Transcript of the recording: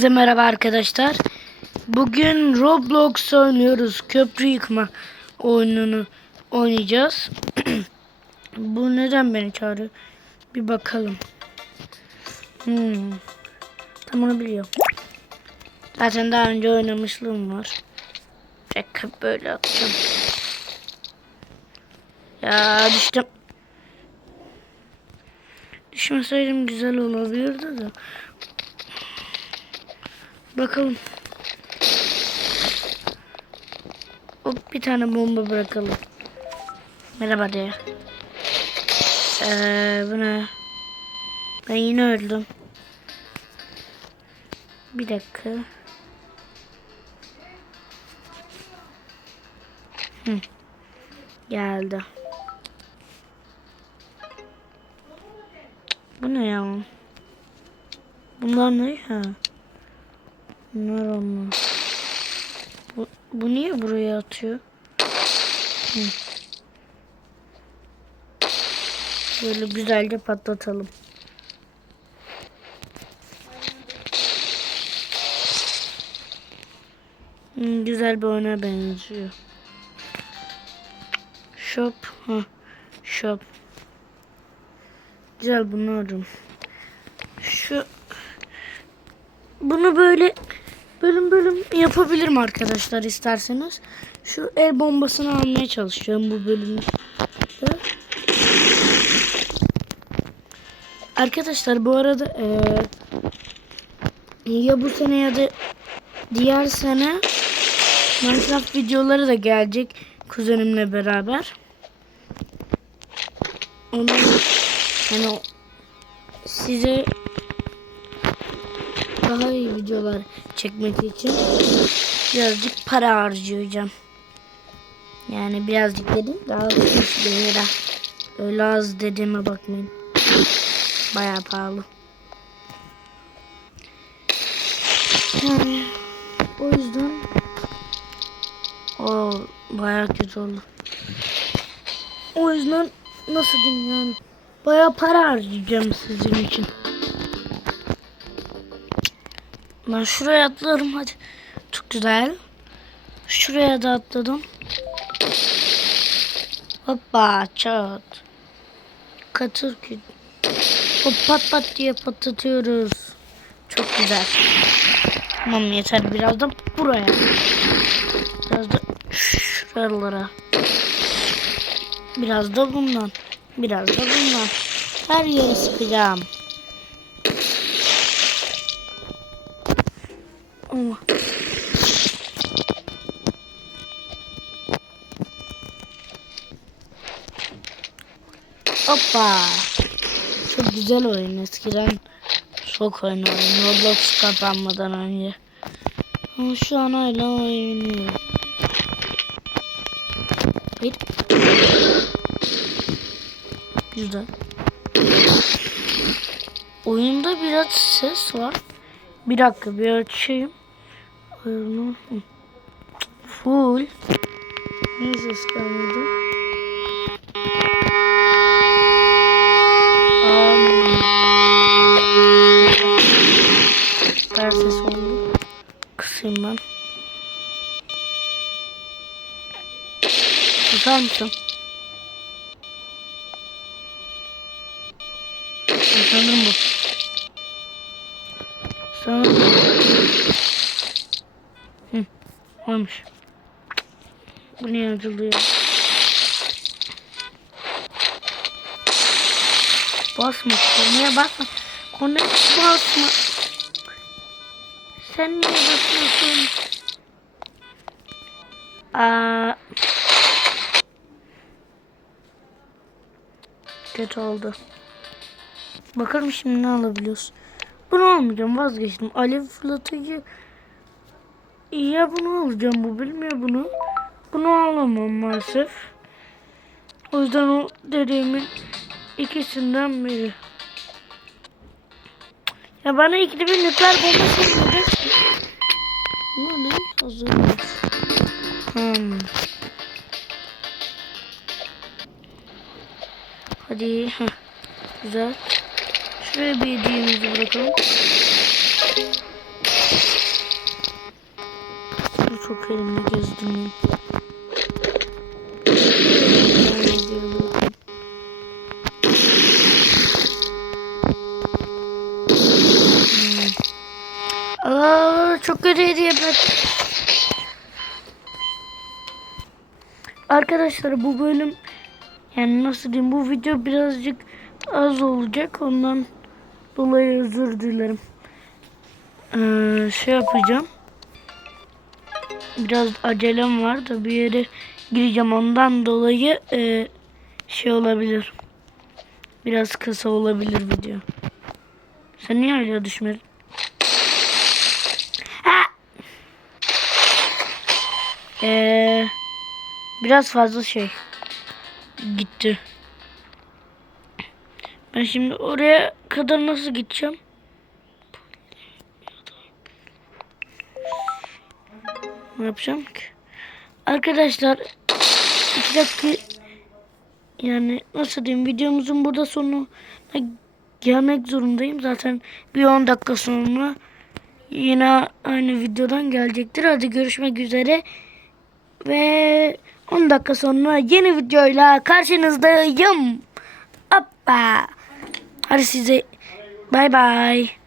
Hepinize merhaba arkadaşlar. Bugün Roblox oynuyoruz. Köprü yıkma oyununu oynayacağız. Bu neden beni çağırıyor? Bir bakalım. Hmm. Tam onu biliyorum. Zaten daha önce oynamışlığım var. Tek böyle attım. Ya düştüm. Düşmeseydim güzel olabilirdi de. Bakalım. Hop bir tane bomba bırakalım. Merhaba de. Ee, bu ne? Ben yine öldüm. Bir dakika. Hı. Geldi. Bu ne ya? Bunlar ne ha? Bunlar onlar. Bu, bu niye buraya atıyor? Hı. Böyle güzelce patlatalım. Hmm, güzel bir oyuna benziyor. Shop. Ha. Shop. Güzel bunu arıyorum. Şu bunu böyle bölüm bölüm yapabilirim arkadaşlar isterseniz. Şu el bombasını almaya çalışıyorum bu bölümde. Arkadaşlar bu arada eee, ya bu sene ya da diğer sene Minecraft videoları da gelecek kuzenimle beraber. Onun yani size daha iyi videolar çekmek için birazcık para harcayacağım. Yani birazcık dedim daha az lira. Öyle az dediğime bakmayın. Bayağı pahalı. Yani o yüzden o bayağı kötü oldu. O yüzden nasıl diyeyim yani bayağı para harcayacağım sizin için. Ben şuraya atlarım hadi. Çok güzel. Şuraya da atladım. Hoppa çat. Katır ki. Hop pat pat diye patlatıyoruz. Çok güzel. Tamam yeter biraz da buraya. Biraz da şuralara. Biraz da bundan. Biraz da bundan. Her yeri sıkacağım. Ama. Hoppa. Çok güzel oyun eskiden. Çok oynadım. Roblox kapanmadan önce. Ama şu an hala oynuyorum. Bir. Güzel. Oyunda biraz ses var. Bir dakika bir açayım. Ayarını-. Full. Ne ses gelmedi? Süper ses oldu. Kısayım ben. Susar mısın? Sanırım bu. Sanırım Hı, olmuş. Bu niye acılıyor? Basma, konuya basma. Konuya basma. Sen niye basıyorsun? Aa, kötü oldu. Bakalım şimdi ne alabiliyoruz. Bunu almayacağım vazgeçtim. Alev fırlatıcı ya bunu alacağım bu bilmiyor bunu. Bunu alamam maalesef. O yüzden o dediğimin ikisinden biri. Ya bana ikide bir nükleer bomba söyleyecek. Bu ne? Hazır. Hmm. Hadi. Heh. Güzel. Şuraya bir hediyemizi bırakalım. Mıyım? Hmm. Aa, çok kötü hediye. Arkadaşlar bu bölüm yani nasıl diyeyim bu video birazcık az olacak ondan dolayı özür dilerim. Ee, şey yapacağım. Biraz acelem var da bir yere gireceğim ondan dolayı e, şey olabilir. Biraz kısa olabilir video. Sen niye öyle düşmedin? Ee, biraz fazla şey gitti. Ben şimdi oraya kadar nasıl gideceğim? Ne yapacağım ki? Arkadaşlar iki dakika yani nasıl diyeyim videomuzun burada sonuna gelmek zorundayım. Zaten bir 10 dakika sonra yine aynı videodan gelecektir. Hadi görüşmek üzere. Ve 10 dakika sonra yeni videoyla karşınızdayım. Hoppa. Hadi size bay bay.